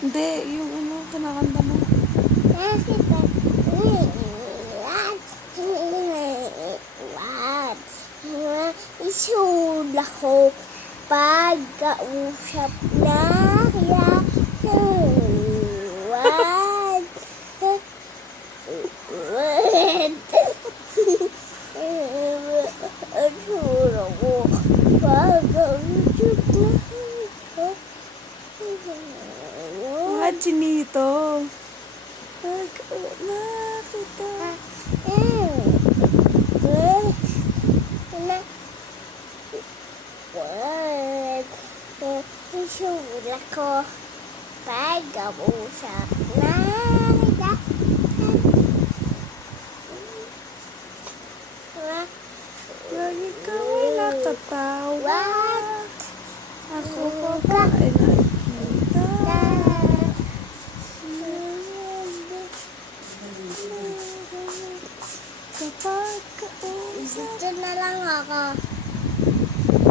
Hindi, yung ano, kinakanta mo. Bakit ba? Isula ko pag-kausap na kaya Wad. Wad. Isula ko pag-kausap na Mga chinito. Pag nakita. Isula ko pag-kausap na Lagi ka ay Kapag kausap. Na lang ako.